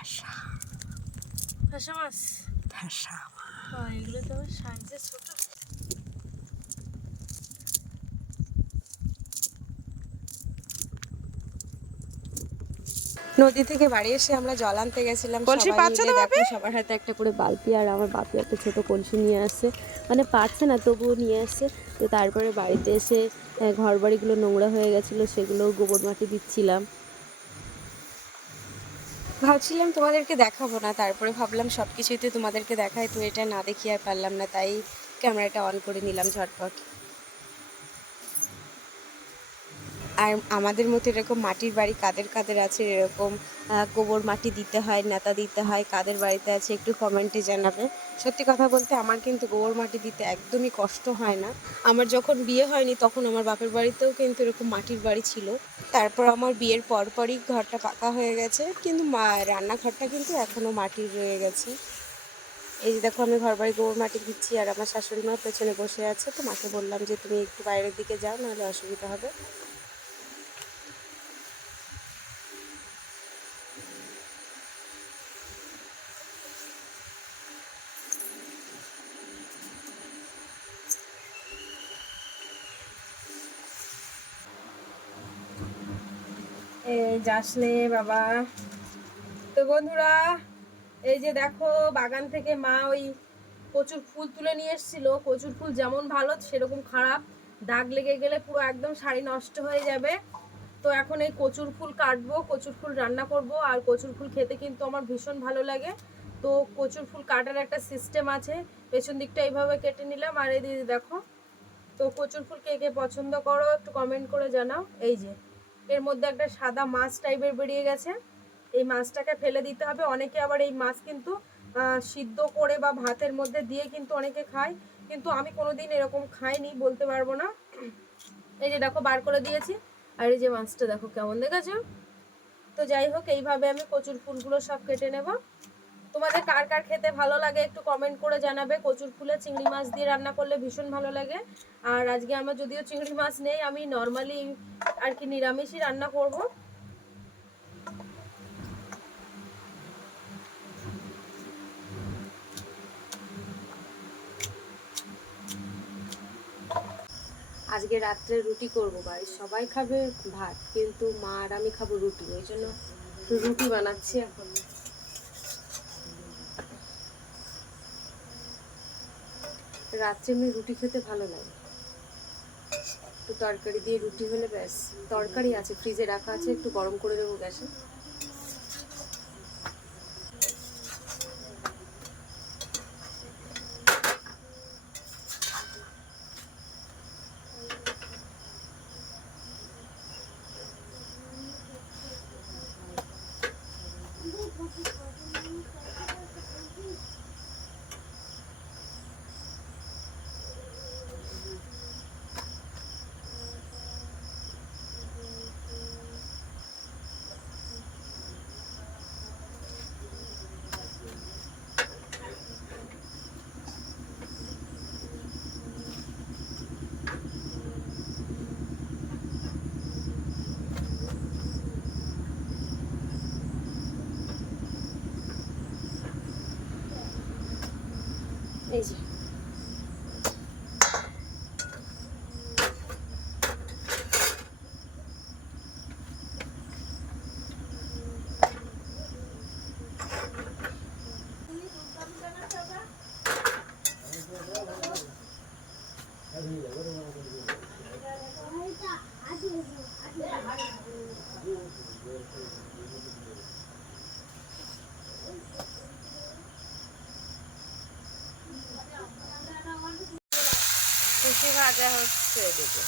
VESA ফাঁসা মাছ VESA বাহ, এগুলো তো সাইজে ছোট নদী থেকে বাড়ি এসে আমরা জল আনতে গেছিলাম কলসি পাচ্ছ তো বাপি? সবার হাতে একটা করে বালতি আর আমার বাপি একটা ছোট কলসি নিয়ে আসছে মানে পারছে না তবুও নিয়ে আসছে তো তারপরে বাড়িতে এসে আহ, ঘর বাড়িগুলো নোংরা হয়ে গেছিল সেগুলো গোবর মাটি দিচ্ছিলাম। ভাবছিলাম তোমাদেরকে দেখাবো না, তারপরে ভাবলাম সব কিছুই তো তোমাদেরকে দেখায় তো এটা না দেখিয়ে আর পারলাম না, তাই ক্যামেরাটা অন করে নিলাম ঝটপট। আর আমাদের মতো এরকম মাটির বাড়ি কাদের কাদের আছে এরকম গোবর মাটি দিতে হয়, নেতা দিতে হয়, কাদের বাড়িতে আছে একটু কমেন্টে জানাবে। সত্যি কথা বলতে আমার কিন্তু গোবর মাটি দিতে একদমই কষ্ট হয় না। আমার যখন বিয়ে হয়নি তখন আমার বাপের বাড়িতেও কিন্তু এরকম মাটির বাড়ি ছিল। তারপর আমার বিয়ের পরপরই ঘরটা পাকা হয়ে গেছে, কিন্তু মা, রান্নাঘরটা কিন্তু এখনও মাটির রয়ে গেছে। এই যে দেখো, আমি ঘর বাড়ি গোবর মাটি দিচ্ছি আর আমার শাশুড়ি মা পেছনে বসে আছে। তো মাকে বললাম যে, তুমি একটু বাইরের দিকে যাও, নাহলে অসুবিধা হবে। যাস নে বাবা। তো বন্ধুরা, এই যে দেখো, বাগান থেকে মা ওই প্রচুর ফুল তুলে নিয়ে এসেছিল। প্রচুর ফুল যেমন ভালো, সেরকম খারাপ। দাগ লেগে গেলে পুরো একদম শাড়ি নষ্ট হয়ে যাবে। তো এখন এই কচুর ফুল কাটবো, কচুর ফুল রান্না করব। আর কচুর ফুল খেতে কিন্তু আমার ভীষণ ভালো লাগে। তো কচুর ফুল কাটার একটা সিস্টেম আছে। পেছন দিকটা এইভাবে কেটে নিলাম। আর এই দিদি দেখো, তো কচুর ফুল কে কে পছন্দ করো একটু কমেন্ট করে জানাও। এই যে এর মধ্যে একটা সাদা মাছ টাইপের বেরিয়ে গেছে। এই মাছটাকে ফেলে দিতে হবে। অনেকে আবার এই মাছ কিন্তু সিদ্ধ করে বা ভাতের মধ্যে দিয়ে কিন্তু অনেকে খায়। কিন্তু আমি কোনোদিন এরকম খাইনি, বলতে পারব না। এই যে দেখো, বার করে দিয়েছি। আর এই যে মাছটা দেখো, কেমন দেখেছ? তো যাই হোক, এইভাবে আমি কচুর ফুলগুলো সব কেটে নেব। তোমাদের কার কার খেতে ভালো লাগে একটু কমেন্ট করে জানাবে। কচুর ফুলে চিংড়ি মাছ দিয়ে রান্না করলে ভীষণ ভালো লাগে। আর আজকে আমার যদিও চিংড়ি মাছ নেই, আমি নর্মালি আর কি নিরামিষই রান্না করব। আজকে রাত্রে রুটি করব, বাড়ির সবাই খাবে ভাত, কিন্তু মা আর আমি খাব রুটি ওই জন্য রুটি বানাচ্ছি এখন। রাত্রে এমনি রুটি খেতে ভালো লাগে। একটু তরকারি দিয়ে রুটি হলে ব্যাস, তরকারি আছে ফ্রিজে রাখা আছে, একটু গরম করে দেবো গ্যাসে। কচু ভাজা হচ্ছে এদিকে